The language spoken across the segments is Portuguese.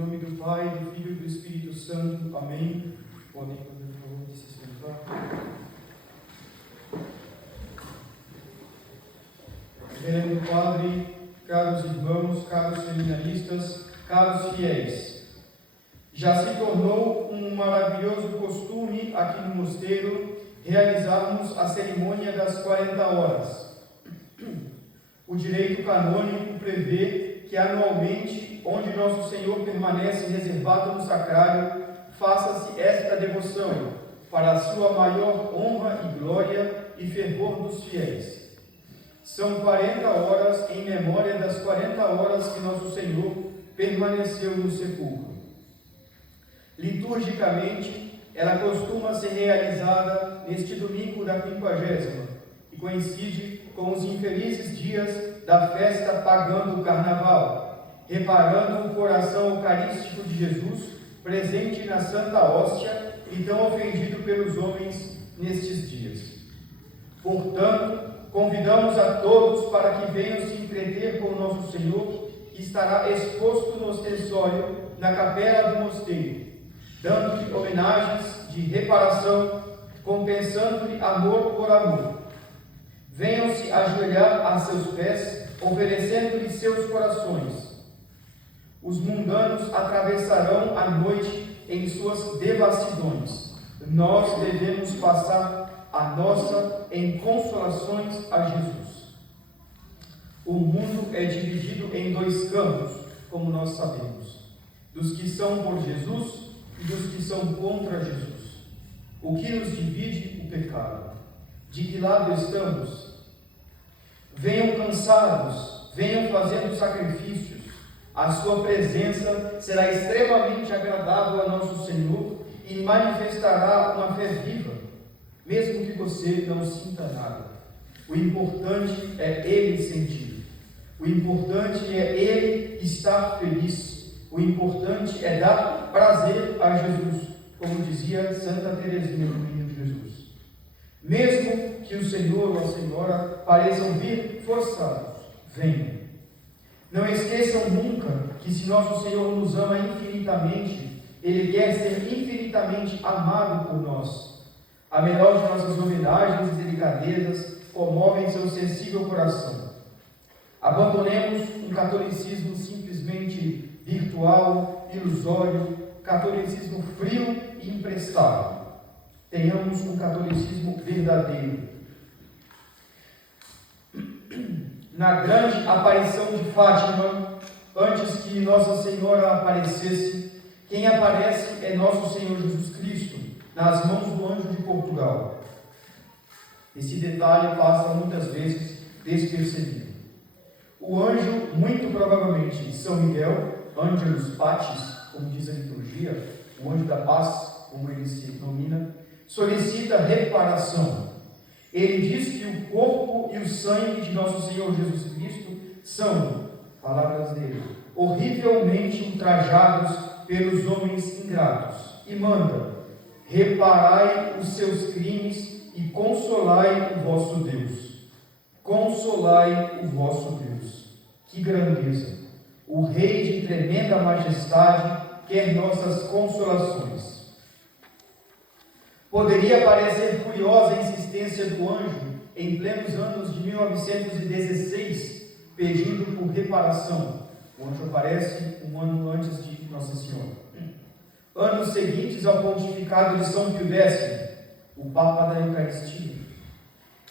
nome do Pai, do Filho e do Espírito Santo. Amém. Podem fazer o favor de se sentar. Reverendo Padre, caros irmãos, caros seminaristas, caros fiéis, já se tornou um maravilhoso costume aqui no mosteiro realizarmos a cerimônia das 40 horas. O direito canônico prevê que anualmente, onde Nosso Senhor permanece reservado no sacrário, faça-se esta devoção, para a sua maior honra e glória e fervor dos fiéis. São 40 horas em memória das 40 horas que Nosso Senhor permaneceu no sepulcro. Liturgicamente, ela costuma ser realizada neste domingo da 50ª e coincide com os infelizes dias da festa pagã do Carnaval, reparando o coração eucarístico de Jesus presente na Santa Hóstia e tão ofendido pelos homens nestes dias. Portanto, convidamos a todos para que venham se entreter com o Nosso Senhor, que estará exposto no ostensório na capela do mosteiro, dando-lhe homenagens de reparação, compensando-lhe amor por amor. Venham se ajoelhar a seus pés, oferecendo-lhe seus corações. Os mundanos atravessarão a noite em suas devassidões. Nós devemos passar a nossa em consolações a Jesus. O mundo é dividido em dois campos, como nós sabemos, dos que são por Jesus e dos que são contra Jesus. O que nos divide? O pecado. De que lado estamos? Venham cansados, venham fazendo sacrifícios. A sua presença será extremamente agradável a Nosso Senhor e manifestará uma fé viva, mesmo que você não sinta nada. O importante é Ele sentir. O importante é Ele estar feliz. O importante é dar prazer a Jesus, como dizia Santa Teresinha do Menino Jesus. Mesmo que o Senhor ou a Senhora pareçam vir forçados, venham. Não esqueçam nunca que se Nosso Senhor nos ama infinitamente, Ele quer ser infinitamente amado por nós. A menor de nossas homenagens e delicadezas comovem seu sensível coração. Abandonemos um catolicismo simplesmente virtual, ilusório, catolicismo frio e imprestável. Tenhamos um catolicismo verdadeiro. Na grande aparição de Fátima, antes que Nossa Senhora aparecesse, quem aparece é Nosso Senhor Jesus Cristo, nas mãos do anjo de Portugal. Esse detalhe passa muitas vezes despercebido. O anjo, muito provavelmente São Miguel, Angelus Pacis, como diz a liturgia, o anjo da paz, como ele se denomina, solicita reparação. Ele diz que o corpo e o sangue de Nosso Senhor Jesus Cristo são, palavras dele, horrivelmente ultrajados pelos homens ingratos, e manda: reparai os seus crimes e consolai o vosso Deus. Consolai o vosso Deus. Que grandeza! O Rei de tremenda majestade quer nossas consolações. Poderia parecer curiosa a insistência do anjo em plenos anos de 1916, pedindo por reparação. O anjo aparece um ano antes de Nossa Senhora. Anos seguintes ao pontificado de São Pio X, o Papa da Eucaristia.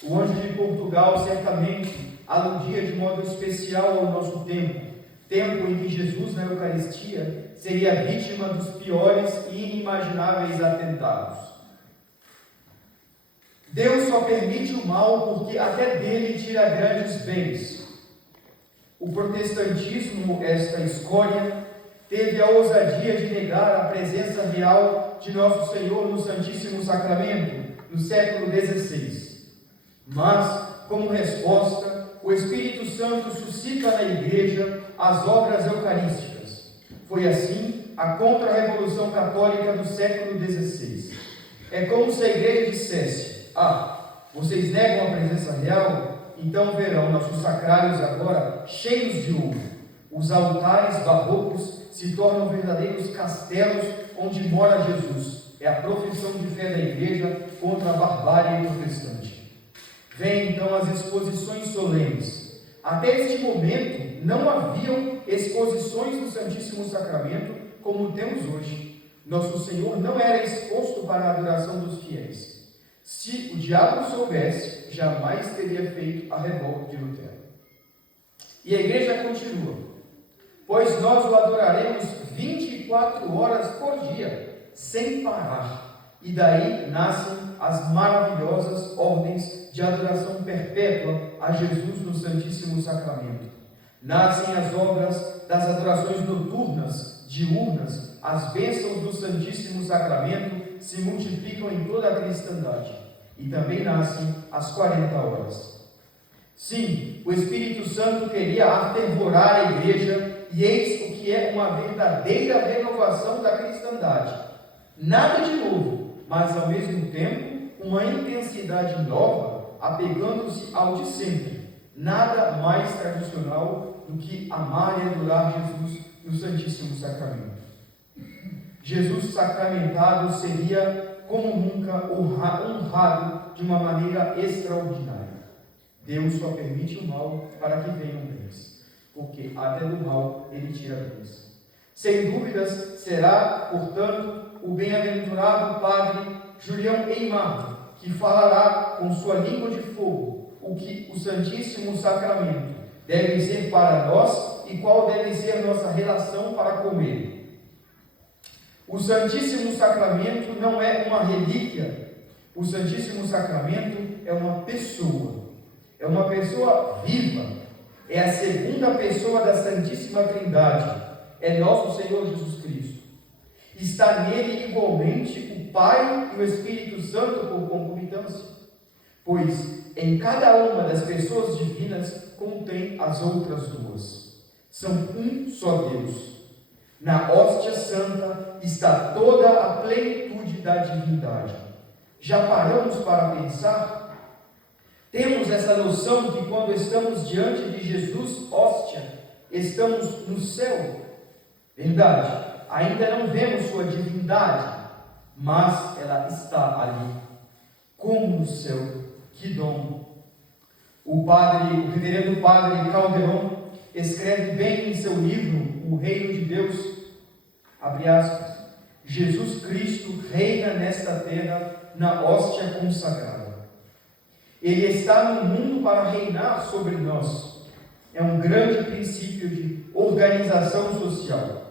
O anjo de Portugal certamente aludia de modo especial ao nosso tempo em que Jesus na Eucaristia seria vítima dos piores e inimagináveis atentados. Deus só permite o mal porque até dele tira grandes bens. O protestantismo, esta escória, teve a ousadia de negar a presença real de Nosso Senhor no Santíssimo Sacramento no século XVI. Mas, como resposta, o Espírito Santo suscita na Igreja as obras eucarísticas. Foi assim a Contra-Revolução Católica do século XVI. É como se a Igreja dissesse: vocês negam a presença real? Então verão nossos sacrários agora cheios de ouro. Os altares barrocos se tornam verdadeiros castelos onde mora Jesus. É a profissão de fé da Igreja contra a barbárie protestante. Vêm então as exposições solenes. Até este momento não haviam exposições do Santíssimo Sacramento como temos hoje. Nosso Senhor não era exposto para a adoração dos fiéis. Se o diabo soubesse, jamais teria feito a revolta de Lutero. E a Igreja continua: pois nós o adoraremos 24 horas por dia, sem parar. E daí nascem as maravilhosas ordens de adoração perpétua a Jesus no Santíssimo Sacramento. Nascem as obras das adorações noturnas, diurnas, as bênçãos do Santíssimo Sacramento se multiplicam em toda a cristandade. E também nascem as 40 horas. Sim, o Espírito Santo queria afervorar a Igreja, e eis o que é uma verdadeira renovação da cristandade. Nada de novo, mas ao mesmo tempo uma intensidade nova, apegando-se ao de sempre. Nada mais tradicional do que amar e adorar Jesus no Santíssimo Sacramento. Jesus sacramentado seria, como nunca, honrado de uma maneira extraordinária. Deus só permite o mal para que venham bens, porque até do mal ele tira bens. Sem dúvidas, será, portanto, o bem-aventurado padre Julião Eymar, que falará com sua língua de fogo o que o Santíssimo Sacramento deve ser para nós e qual deve ser nossa relação para com ele. O Santíssimo Sacramento não é uma relíquia, o Santíssimo Sacramento é uma pessoa viva, é a segunda pessoa da Santíssima Trindade, é nosso Senhor Jesus Cristo. Está nele igualmente o Pai e o Espírito Santo por concomitância, pois em cada uma das pessoas divinas contém as outras duas. São um só Deus. Na hóstia santa está toda a plenitude da divindade. Já paramos para pensar? Temos essa noção que quando estamos diante de Jesus, hóstia, estamos no céu. Verdade, ainda não vemos sua divindade, mas ela está ali, como no céu. Que dom! O reverendo padre Calderon escreve bem em seu livro O Reino de Deus, abre aspas, Jesus Cristo reina nesta terra na hóstia consagrada. Ele está no mundo para reinar sobre nós. É um grande princípio de organização social.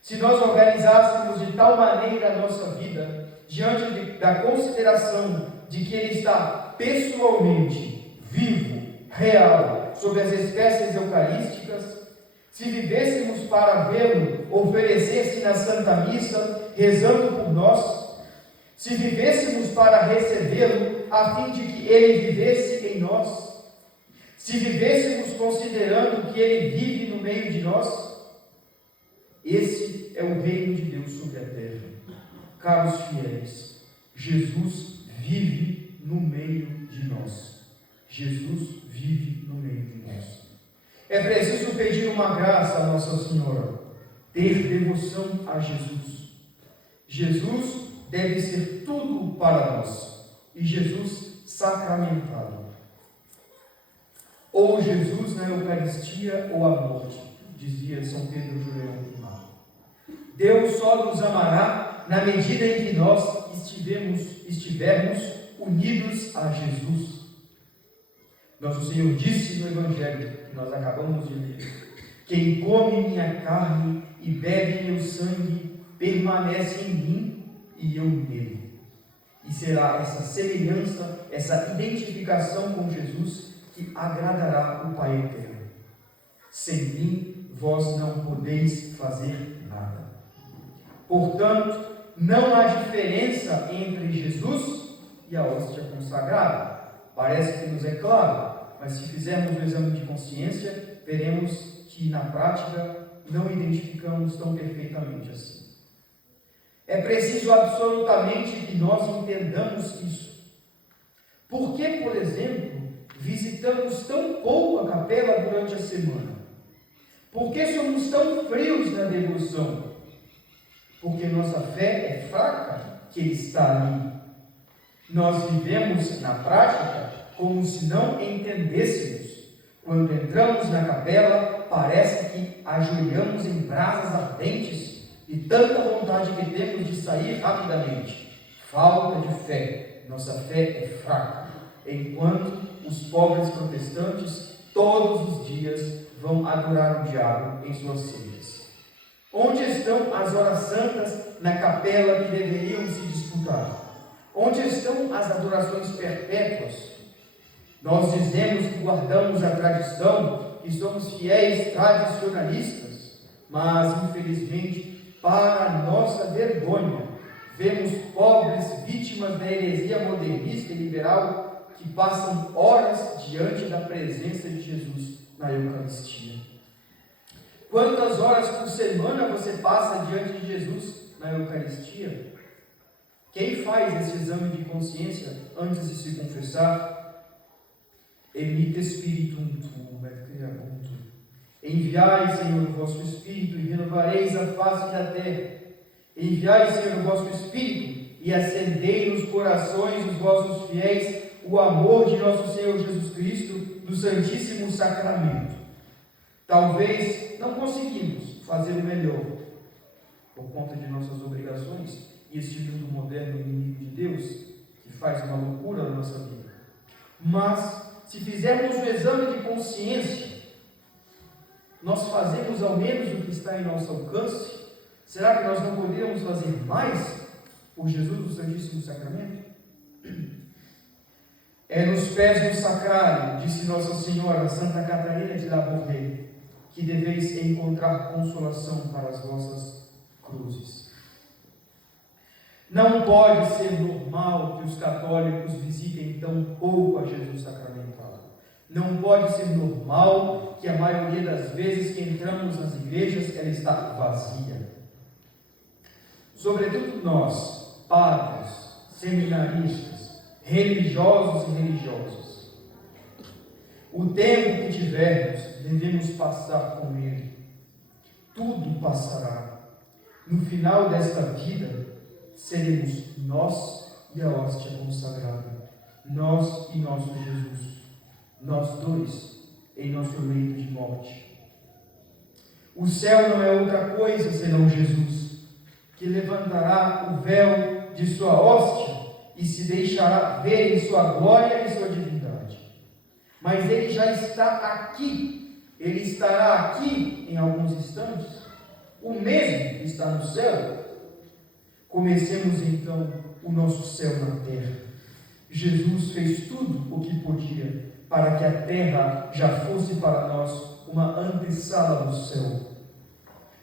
Se nós organizássemos de tal maneira a nossa vida, diante da consideração de que Ele está pessoalmente, vivo, real, sobre as espécies eucarísticas, se vivêssemos para vê-lo oferecer-se na Santa Missa, rezando por nós, se vivêssemos para recebê-lo, a fim de que Ele vivesse em nós, se vivêssemos considerando que Ele vive no meio de nós, esse é o reino de Deus sobre a terra. Caros fiéis, Jesus vive no meio de nós. Jesus vive no meio de nós. É preciso pedir uma graça a Nossa Senhora, ter devoção a Jesus. Jesus deve ser tudo para nós, e Jesus sacramentado. Ou Jesus na Eucaristia ou a morte, dizia São Pedro Julião. Deus só nos amará na medida em que nós estivermos unidos a Jesus. Nosso Senhor disse no Evangelho, que nós acabamos de ler: quem come minha carne e bebe meu sangue, permanece em mim e eu nele. E será essa semelhança, essa identificação com Jesus que agradará o Pai eterno. Sem mim, vós não podeis fazer nada. Portanto, não há diferença entre Jesus e a hóstia consagrada. Parece que nos é claro, mas se fizermos um exame de consciência, veremos que na prática não identificamos tão perfeitamente assim. É preciso absolutamente que nós entendamos isso. Por que, por exemplo, visitamos tão pouco a capela durante a semana? Por que somos tão frios na devoção? Porque nossa fé é fraca, que Ele está ali. Nós vivemos na prática como se não entendêssemos. Quando entramos na capela, parece que ajoelhamos em brasas ardentes e tanta vontade que temos de sair rapidamente. Falta de fé. Nossa fé é fraca. Enquanto os pobres protestantes, todos os dias, vão adorar o diabo em suas ceias. Onde estão as horas santas na capela que deveriam se disputar? Onde estão as adorações perpétuas? Nós dizemos que guardamos a tradição, que somos fiéis tradicionalistas, mas, infelizmente, para nossa vergonha, vemos pobres vítimas da heresia modernista e liberal que passam horas diante da presença de Jesus na Eucaristia. Quantas horas por semana você passa diante de Jesus na Eucaristia? Quem faz esse exame de consciência antes de se confessar? Emite Spiritum tuum et creabuntur. Enviai, Senhor, o vosso Espírito e renovareis a face da terra. Enviai, Senhor, o vosso Espírito e acendei nos corações dos vossos fiéis o amor de nosso Senhor Jesus Cristo do Santíssimo Sacramento. Talvez não conseguimos fazer o melhor por conta de nossas obrigações e este mundo moderno inimigo de Deus que faz uma loucura na nossa vida. Mas se fizermos o exame de consciência, nós fazemos ao menos o que está em nosso alcance? Será que nós não poderíamos fazer mais por Jesus do Santíssimo Sacramento? É nos pés do sacrário, disse Nossa Senhora Santa Catarina de Labouré, que deveis encontrar consolação para as vossas cruzes. Não pode ser normal que os católicos visitem tão pouco a Jesus sacramentado. Não pode ser normal que a maioria das vezes que entramos nas igrejas, ela está vazia. Sobretudo nós, padres, seminaristas, religiosos e religiosas. O tempo que tivermos, devemos passar com Ele. Tudo passará. No final desta vida, seremos nós e a hóstia consagrada. Nós e nosso Jesus. Nós dois em nosso leito de morte. O céu não é outra coisa senão Jesus, que levantará o véu de sua hóstia e se deixará ver em sua glória e sua divindade. Mas Ele já está aqui. Ele estará aqui em alguns instantes. O mesmo que está no céu. Comecemos então o nosso céu na terra. Jesus fez tudo o que podia para que a terra já fosse para nós uma antessala do céu.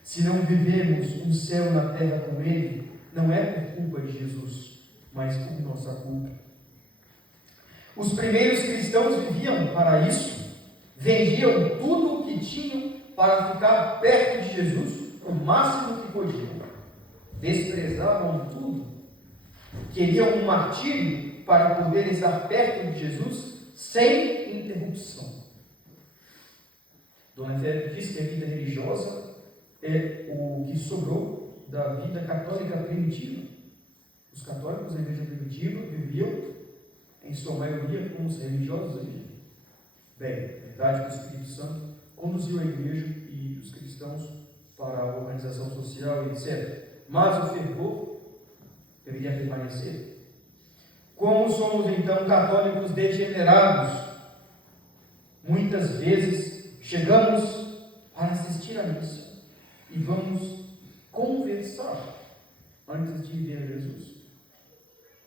Se não vivemos um céu na terra com Ele, não é por culpa de Jesus, mas por nossa culpa. Os primeiros cristãos viviam para isso, vendiam tudo o que tinham para ficar perto de Jesus o máximo que podiam. Desprezavam tudo, queriam um martírio para poder estar perto de Jesus sem interrupção. Dona Fé diz que a vida religiosa é o que sobrou da vida católica primitiva. Os católicos da igreja primitiva viviam, em sua maioria, como os religiosos viviam. Bem, é verdade que o Espírito Santo conduziu a igreja e os cristãos para a organização social, etc. Mas o fervor deveria permanecer. Como somos então católicos degenerados? Muitas vezes chegamos para assistir à missa e vamos conversar antes de ver Jesus.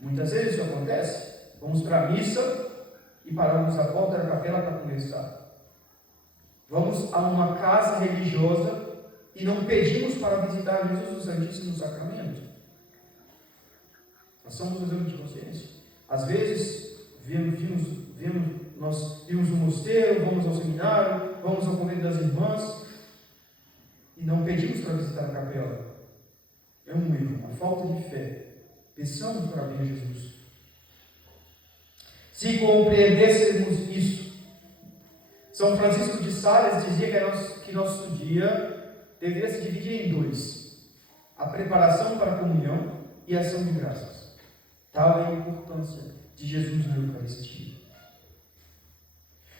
Muitas vezes isso acontece. Vamos para a missa e paramos à porta da capela para conversar. Vamos a uma casa religiosa e não pedimos para visitar Jesus no Santíssimo Sacramento. Façamos o exame de consciência. Às vezes, nós vimos um mosteiro, vamos ao seminário, vamos ao convento das irmãs e não pedimos para visitar a capela. É um erro, uma falta de fé. Peçamos para ver Jesus. Se compreendêssemos isso, São Francisco de Sales dizia que nosso dia deveria se dividir em dois: a preparação para a comunhão e a ação de graças. Tal é a importância de Jesus na Eucaristia.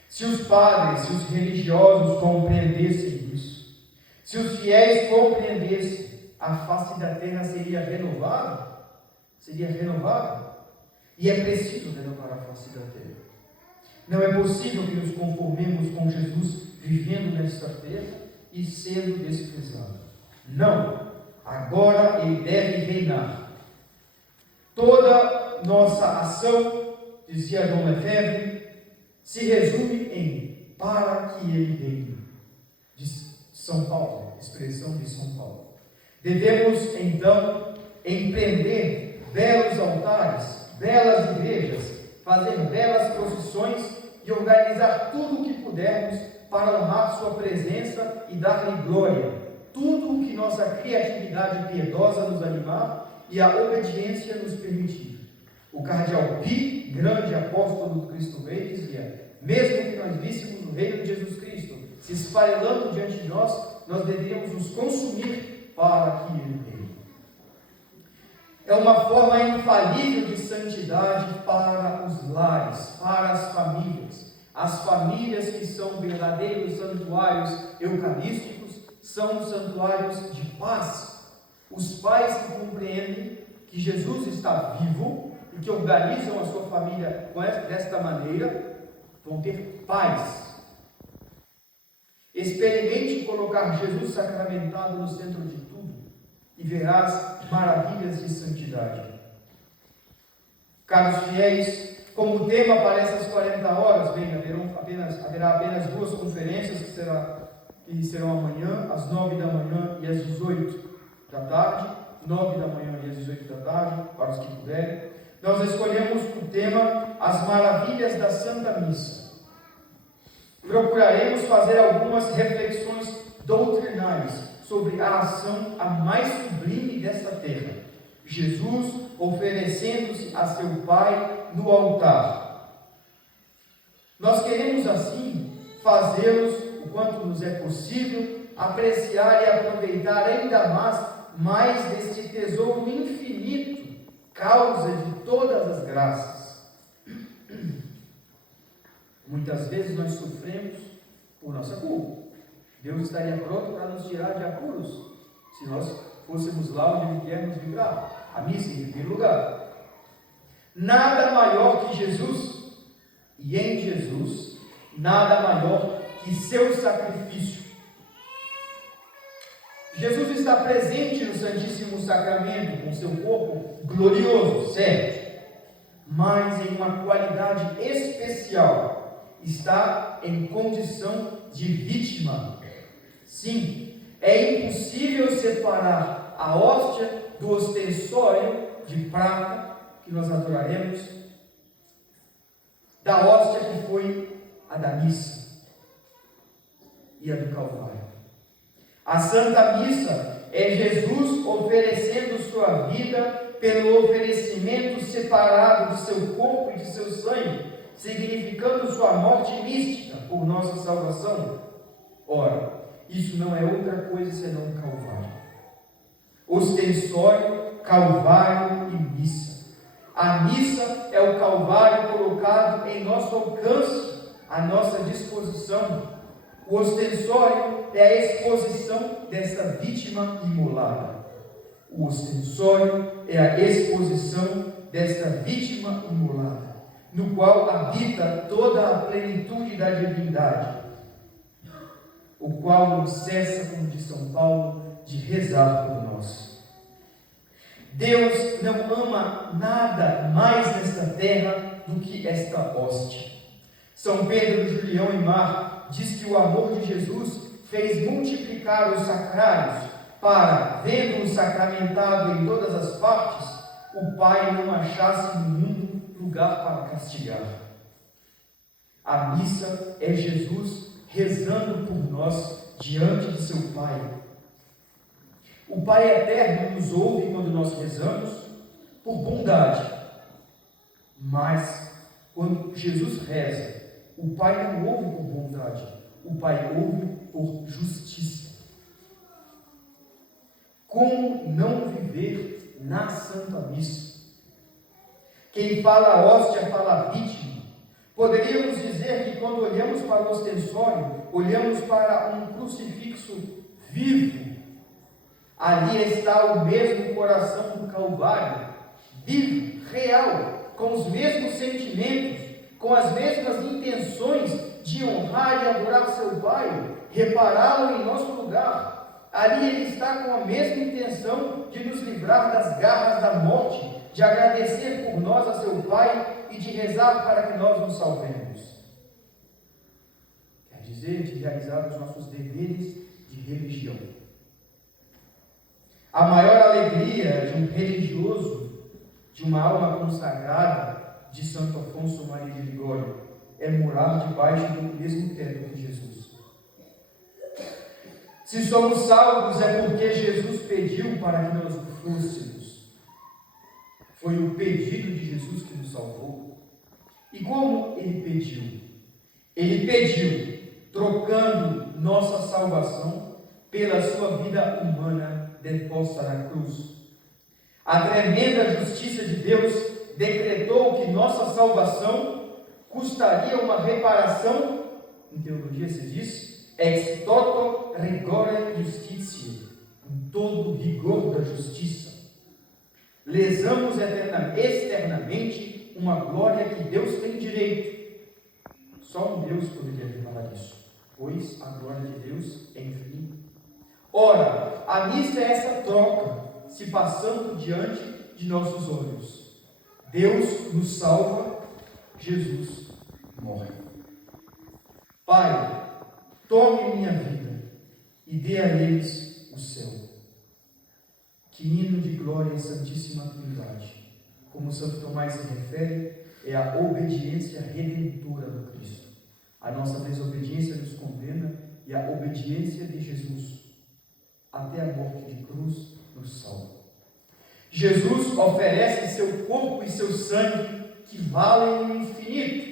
Se os padres, se os religiosos compreendessem isso, se os fiéis compreendessem, a face da terra seria renovada. Seria renovada. E é preciso renovar a face da terra. Não é possível que nos conformemos com Jesus vivendo nesta terra e sendo desprezado. Não. Agora Ele deve reinar. Toda nossa ação, dizia Dom Lefebvre, se resume em para que Ele reine. De São Paulo, expressão de São Paulo. Devemos, então, empreender belos altares, belas igrejas, fazer belas procissões e organizar tudo o que pudermos para honrar Sua presença e dar-lhe glória. Tudo o que nossa criatividade piedosa nos animar e a obediência nos permitir. O cardeal Pi, grande apóstolo do Cristo Rei, dizia: mesmo que nós víssemos o reino de Jesus Cristo se esfarelando diante de nós, nós deveríamos nos consumir para que Ele reine. É uma forma infalível de santidade para os lares, para as famílias que são verdadeiros santuários eucarísticos, são santuários de paz. Os pais que compreendem que Jesus está vivo e que organizam a sua família desta maneira, vão ter paz. Experimente colocar Jesus sacramentado no centro de tudo e verás maravilhas de santidade. Caros fiéis, como tema para essas 40 horas, haverá apenas duas conferências que serão amanhã, às 9 da manhã e às 18 da tarde, 9 da manhã e às 18 da tarde, para os que puderem. Nós escolhemos o tema As Maravilhas da Santa Missa. Procuraremos fazer algumas reflexões doutrinais sobre a ação a mais sublime desta terra. Jesus oferecendo-se a seu Pai no altar. Nós queremos assim fazê-los o quanto nos é possível, apreciar e aproveitar ainda mais deste tesouro infinito, causa de todas as graças. Muitas vezes nós sofremos por nossa culpa. Deus estaria pronto para nos tirar de apuros se nós fôssemos lá onde Ele quer nos livrar. A missa em primeiro lugar. Nada maior que Jesus, e em Jesus, nada maior que seu sacrifício. Jesus está presente no Santíssimo Sacramento com seu corpo glorioso, certo? Mas em uma qualidade especial, está em condição de vítima. Sim, é impossível separar a hóstia do ostensório de prata que nós adoraremos da hóstia que foi a da missa e a do Calvário. A Santa Missa é Jesus oferecendo sua vida pelo oferecimento separado de seu corpo e de seu sangue, significando sua morte mística por nossa salvação. Ora, isso não é outra coisa senão um Calvário. Ostensório, Calvário e missa. A missa é o Calvário colocado em nosso alcance, à nossa disposição. O ostensório é a exposição dessa vítima imolada. O ostensório é a exposição desta vítima imolada, no qual habita toda a plenitude da divindade, o qual não cessa, como diz São Paulo, de rezar por nós. Deus não ama nada mais nesta terra do que esta hóstia. São Pedro, Julião e Mar diz que o amor de Jesus fez multiplicar os sacrários para, vendo-o sacramentado em todas as partes, o Pai não achasse no mundo lugar para castigar. A missa é Jesus rezando por nós diante de seu Pai. O Pai eterno nos ouve quando nós rezamos por bondade, mas quando Jesus reza, o Pai não ouve por bondade, o Pai ouve por justiça. Como não viver na Santa Missa? Quem fala a hóstia fala a vítima. Poderíamos dizer que quando olhamos para o ostensório, olhamos para um crucifixo vivo. Ali está o mesmo coração do Calvário, vivo, real, com os mesmos sentimentos, com as mesmas intenções de honrar e adorar seu Pai, repará-lo em nosso lugar. Ali ele está com a mesma intenção de nos livrar das garras da morte, de agradecer por nós a seu Pai e de rezar para que nós nos salvemos. Quer dizer, de realizar os nossos deveres de religião. A maior alegria de um religioso, de uma alma consagrada, de Santo Afonso Maria de Ligório, é morar debaixo do mesmo teto que Jesus. Se somos salvos é porque Jesus pediu para que nós o fôssemos. Foi o pedido de Jesus que nos salvou. E como ele pediu? Ele pediu, trocando nossa salvação pela sua vida humana deposta na cruz. A tremenda justiça de Deus decretou que nossa salvação custaria uma reparação, em teologia se diz, ex toto rigore justitiae, com todo o rigor da justiça. Lesamos externamente uma glória que Deus tem direito. Só um Deus poderia reparar isso, pois a glória de Deus é infinita. Ora, a missa é essa troca, se passando diante de nossos olhos. Deus nos salva, Jesus morre. Pai, tome minha vida e dê a eles o céu. Que hino de glória e Santíssima Trindade. Como Santo Tomás se refere, é a obediência redentora do Cristo. A nossa desobediência nos condena e a obediência de Jesus, até a morte de cruz, nos salva. Jesus oferece seu corpo e seu sangue que valem o infinito.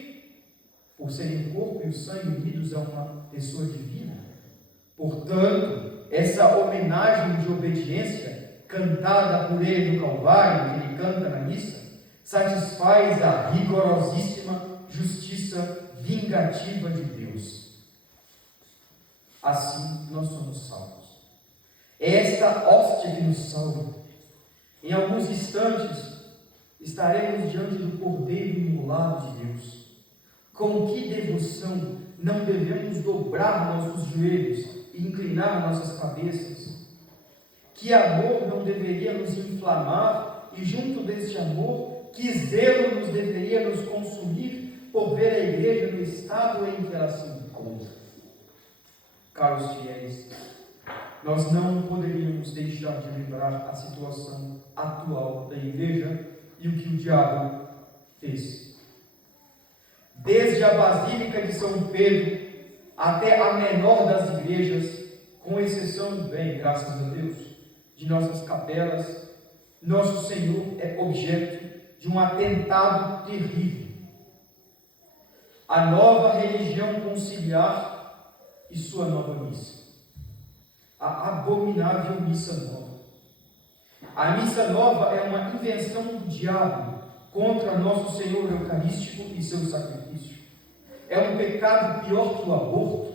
Por serem o corpo e o sangue unidos a uma pessoa divina. Portanto, essa homenagem de obediência cantada por ele no Calvário, que ele canta na missa, satisfaz a rigorosíssima justiça vingativa de Deus. Assim, nós somos salvos. É esta hóstia que nos salva. Em alguns instantes, estaremos diante do Cordeiro imolado de Deus. Com que devoção não devemos dobrar nossos joelhos e inclinar nossas cabeças? Que amor não deveria nos inflamar e, junto deste amor, que zelo nos deveria nos consumir por ver a igreja no estado em que ela se encontra? Caros fiéis, nós não poderíamos deixar de lembrar a situação atual da igreja e o que o diabo fez. Desde a Basílica de São Pedro até a menor das igrejas, com exceção, bem, graças a Deus, de nossas capelas, nosso Senhor é objeto de um atentado terrível. A nova religião conciliar e sua nova missa. A abominável missa nova. A missa nova é uma invenção do diabo contra nosso Senhor Eucarístico e seu sacrifício. É um pecado pior que o aborto.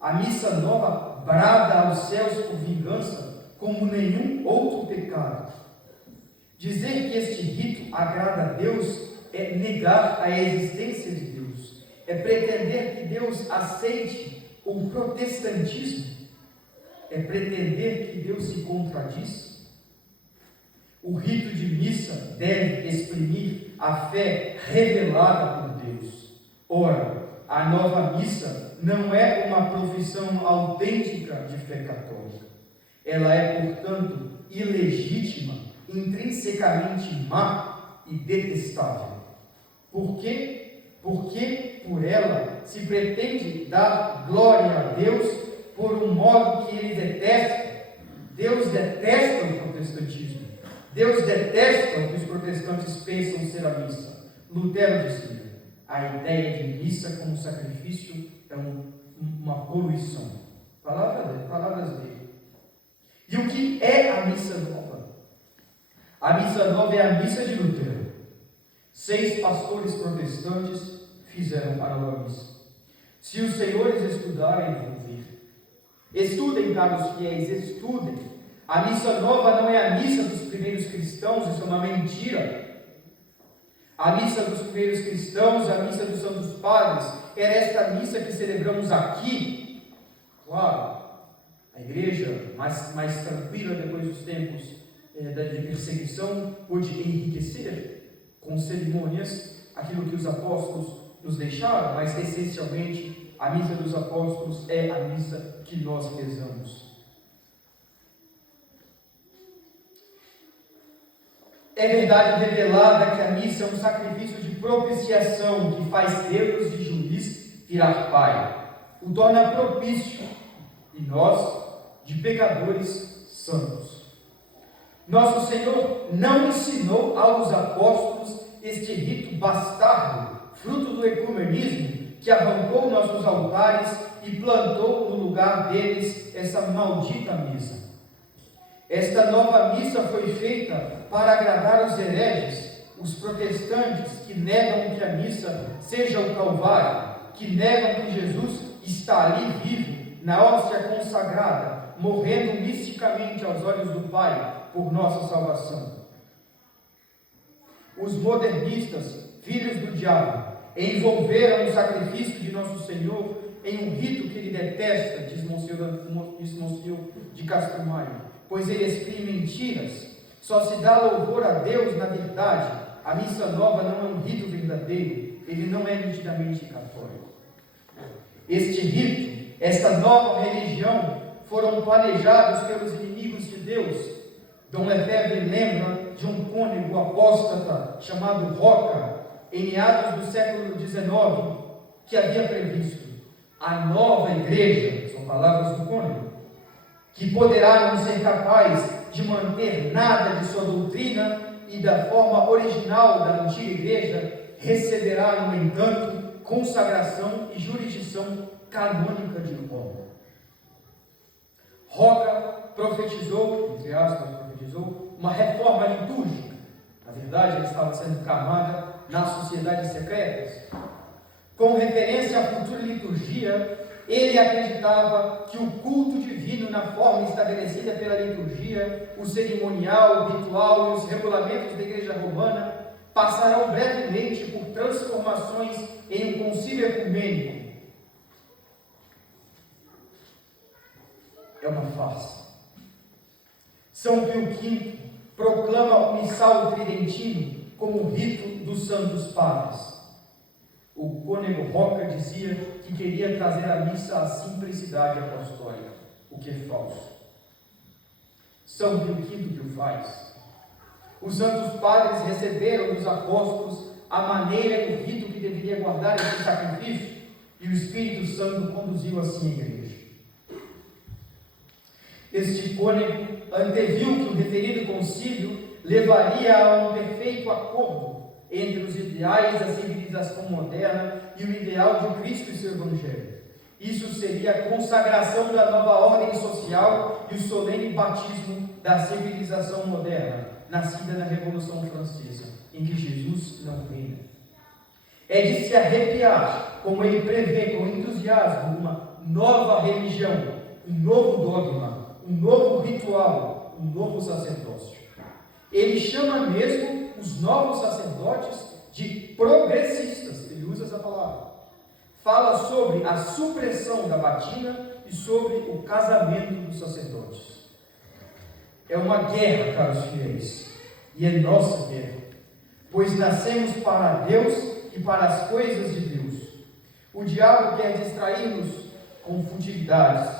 A missa nova brada aos céus por vingança como nenhum outro pecado. Dizer que este rito agrada a Deus é negar a existência de Deus. É pretender que Deus aceite o protestantismo. É pretender que Deus se contradiz. O rito de missa deve exprimir a fé revelada por Deus. Ora, a nova missa não é uma profissão autêntica de fé católica. Ela é, portanto, ilegítima, intrinsecamente má e detestável. Por quê? Porque por ela se pretende dar glória a Deus por um modo que ele detesta. Deus detesta o protestantismo. Deus detesta o que os protestantes pensam ser a missa. Lutero dizia: a ideia de missa como sacrifício é um uma poluição. Palavras dele. E o que é a missa nova? A missa nova é a missa de Lutero. 6 pastores protestantes fizeram a nova missa. Se os senhores estudarem, vão ver. Estudem, caros fiéis, estudem. A missa nova não é a missa dos primeiros cristãos, isso é uma mentira. A missa dos primeiros cristãos, a missa dos santos padres, era esta missa que celebramos aqui. Claro, a igreja mais tranquila depois dos tempos de perseguição pôde enriquecer com cerimônias aquilo que os apóstolos nos deixaram, mas essencialmente a missa dos apóstolos é a missa que nós rezamos. É verdade revelada que a missa é um sacrifício de propiciação que faz Deus de juiz virar Pai, o torna propício, e nós de pecadores santos. Nosso Senhor não ensinou aos apóstolos este rito bastardo, fruto do ecumenismo, que arrancou nossos altares e plantou no lugar deles essa maldita missa. Esta nova missa foi feita para agradar os hereges, os protestantes que negam que a missa seja o Calvário, que negam que Jesus está ali vivo, na hóstia consagrada, morrendo misticamente aos olhos do Pai por nossa salvação. Os modernistas, filhos do diabo, envolveram o sacrifício de nosso Senhor em um rito que ele detesta, diz Monsenhor de Castro Maio, pois ele exprime mentiras. Só se dá louvor a Deus na verdade. A missa nova não é um rito verdadeiro, ele não é nitidamente católico. Este rito, esta nova religião, foram planejados pelos inimigos de Deus. Dom Lefebvre lembra de um cônego apóstata chamado Roca, em meados do século XIX, que havia previsto a nova igreja, são palavras do cônego, que poderá não ser capaz de manter nada de sua doutrina e da forma original da antiga igreja, receberá, no entanto, consagração e jurisdição canônica de Roma. Roca profetizou, entre aspas, uma reforma litúrgica. Na verdade, ela estava sendo tramada nas sociedades secretas. Com referência à futura liturgia, ele acreditava que o culto divino, na forma estabelecida pela liturgia, o cerimonial, o ritual e os regulamentos da Igreja Romana, passarão brevemente por transformações em um concílio ecumênico. É uma farsa. São Pio V proclama o missal tridentino como o rito dos santos padres. O cônego Roca dizia que queria trazer a missa à simplicidade apostólica, o que é falso. São Pio V que o faz. Os santos padres receberam dos apóstolos a maneira e o rito que deveria guardar esse sacrifício, e o Espírito Santo conduziu assim a igreja. Este cônego anteviu que o referido concílio levaria a um perfeito acordo entre os ideais da civilização moderna e o ideal de Cristo e seu Evangelho. Isso seria a consagração da nova ordem social e o solene batismo da civilização moderna, nascida na Revolução Francesa, em que Jesus não reina. É de se arrepiar, como ele prevê com entusiasmo, uma nova religião, um novo dogma, um novo ritual, um novo sacerdócio. Ele chama mesmo os novos sacerdotes de progressistas, ele usa essa palavra. Fala sobre a supressão da batina e sobre o casamento dos sacerdotes. É uma guerra, caros fiéis, e é nossa guerra, pois nascemos para Deus e para as coisas de Deus. O diabo quer distrair-nos com futilidades.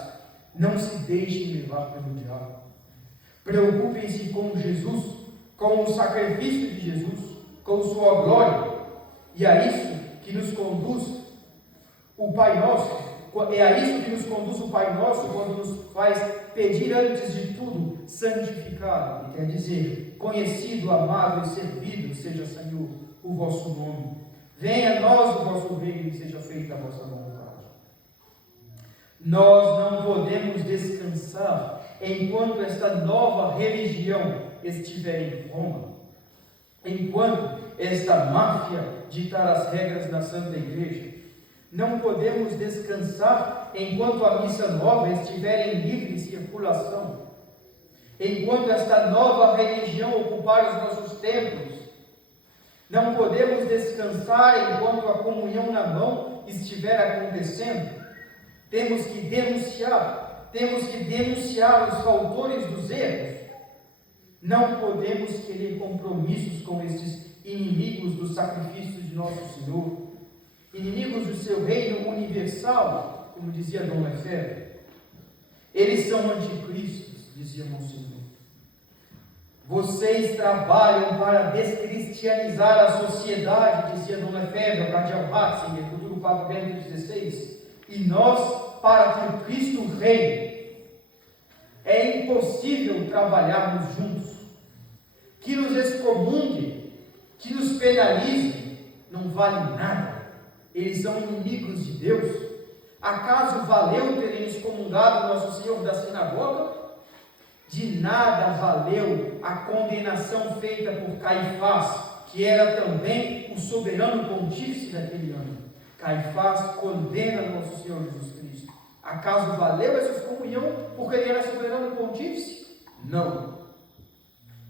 Não se deixem levar pelo diabo. Preocupem-se com Jesus, com o sacrifício de Jesus, com sua glória. E é isso que nos conduz o Pai Nosso. É a isso que nos conduz o Pai Nosso quando nos faz pedir antes de tudo santificado, quer dizer, conhecido, amado e servido seja, Senhor, o vosso nome. Venha a nós o vosso reino e seja feita a vossa vontade. Nós não podemos descansar enquanto esta nova religião estiver em Roma, enquanto esta máfia ditar as regras na Santa Igreja. Não podemos descansar enquanto a missa nova estiver em livre circulação, enquanto esta nova religião ocupar os nossos templos. Não podemos descansar enquanto a comunhão na mão estiver acontecendo. Temos que denunciar os autores dos erros. Não podemos querer compromissos com estes inimigos do sacrifício de nosso Senhor, inimigos do seu reino universal, como dizia Dom Lefebvre. Eles são anticristos, dizia Monsenhor. Vocês trabalham para descristianizar a sociedade, dizia Dom Lefebvre, o cardeal Ratzinger, futuro Papa Bento XVI, e nós para que o Cristo reine. É impossível trabalharmos juntos. Que nos excomungue, que nos penalize, não vale nada. Eles são inimigos de Deus. Acaso valeu terem excomungado Nosso Senhor da sinagoga? De nada valeu a condenação feita por Caifás, que era também o soberano pontífice daquele ano. Caifás condena Nosso Senhor Jesus Cristo. Acaso valeu essa excomunhão porque ele era soberano pontífice? Não.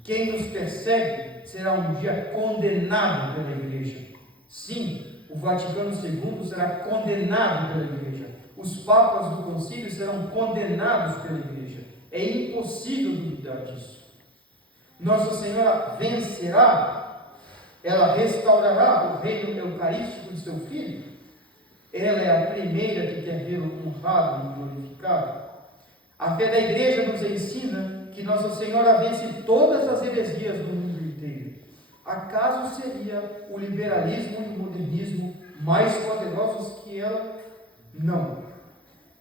Quem nos persegue será um dia condenado pela Igreja. Sim, o Vaticano II será condenado pela Igreja. Os papas do concílio serão condenados pela Igreja. É impossível duvidar disso. Nossa Senhora vencerá, ela restaurará o reino eucarístico de seu Filho. Ela é a primeira que quer vê-lo honrado e glorificado. A fé da Igreja nos ensina que Nossa Senhora vence todas as heresias do mundo inteiro. Acaso seria o liberalismo e o modernismo mais poderosos que ela? Não.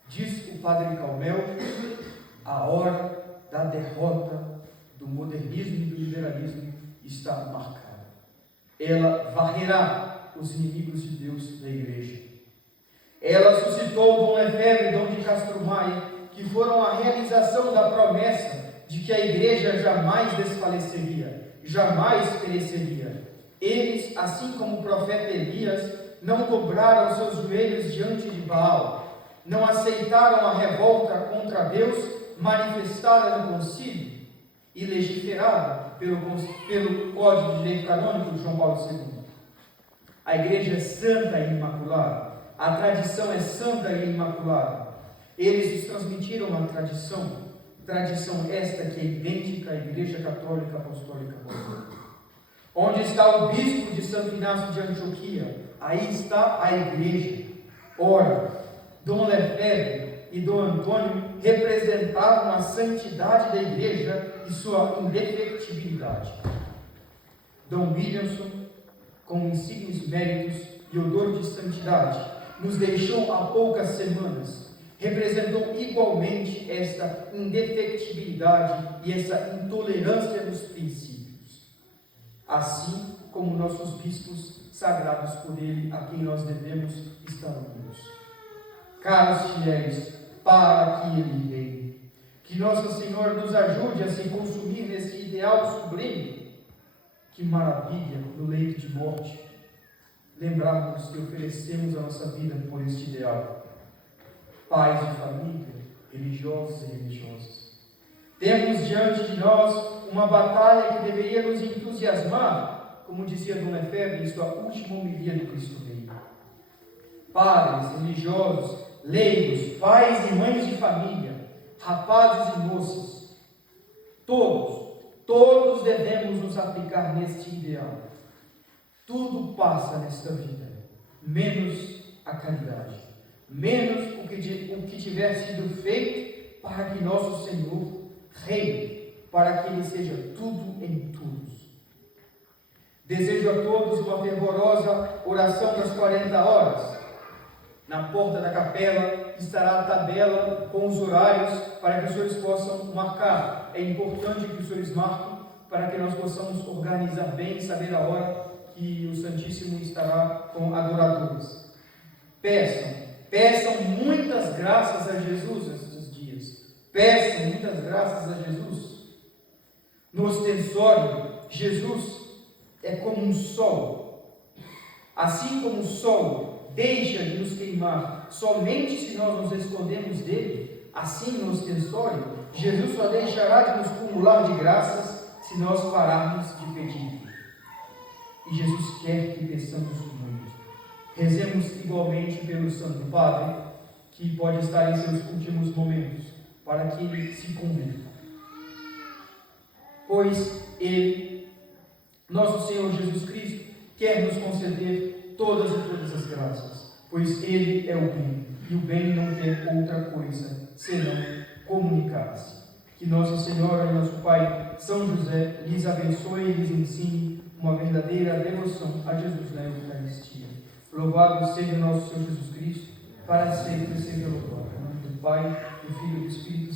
Diz o Padre Calmel, a hora da derrota do modernismo e do liberalismo está marcada. Ela varrerá os inimigos de Deus da Igreja. Ela suscitou Dom Lefebvre e Dom de Castro Maia, que foram a realização da promessa de que a Igreja jamais desfaleceria, jamais pereceria. Eles, assim como o profeta Elias, não dobraram seus joelhos diante de Baal, não aceitaram a revolta contra Deus manifestada no concílio e legiferada pelo Código de Direito Canônico de João Paulo II. A Igreja é santa e imaculada, a tradição é santa e imaculada. Eles nos transmitiram a tradição esta que é idêntica à Igreja Católica Apostólica Romana. Onde está o bispo de Santo Inácio de Antioquia? Aí está a Igreja. Ora, Dom Lefebvre e Dom Antônio representavam a santidade da Igreja e sua indefectibilidade. Dom Williamson, com insignes méritos e odor de santidade, nos deixou há poucas semanas, representou igualmente esta indefectibilidade e essa intolerância dos princípios, assim como nossos bispos sagrados por ele, a quem nós devemos estar unidos. Caros fiéis, para que ele reine, que Nosso Senhor nos ajude a se consumir nesse ideal sublime. Que maravilha no leito de morte lembrarmos que oferecemos a nossa vida por este ideal. Pais de família, religiosos e religiosas, temos diante de nós uma batalha que deveria nos entusiasmar, como dizia Dom Lefebvre em sua última homilia do Cristo Rei. Padres, religiosos, leigos, pais e mães de família, rapazes e moças, todos devemos nos aplicar neste ideal. Tudo passa nesta vida, menos a caridade, menos o que tiver sido feito para que nosso Senhor reine, para que Ele seja tudo em todos. Desejo a todos uma fervorosa oração das 40 horas. Na porta da capela estará a tabela com os horários para que os senhores possam marcar. É importante que os senhores marquem para que nós possamos organizar bem e saber a hora que o Santíssimo estará com adoradores. Peçam Peçam muitas graças a Jesus estes dias. Peçam muitas graças a Jesus. No ostensório, Jesus é como um sol. Assim como o sol deixa de nos queimar somente se nós nos escondemos dele, assim no ostensório, Jesus só deixará de nos cumular de graças se nós pararmos de pedir. E Jesus quer que peçamos muito. Rezemos igualmente pelo Santo Padre, que pode estar em seus últimos momentos, para que ele se converta. Pois ele, nosso Senhor Jesus Cristo, quer nos conceder todas as graças, pois ele é o bem, e o bem não quer outra coisa senão comunicar-se. Que Nossa Senhora e nosso Pai, São José, lhes abençoe e lhes ensine uma verdadeira devoção a Jesus na Eucaristia. Louvado seja nosso Senhor Jesus Cristo, para sempre seja louvado. Em nome do Pai, do Filho e do Espírito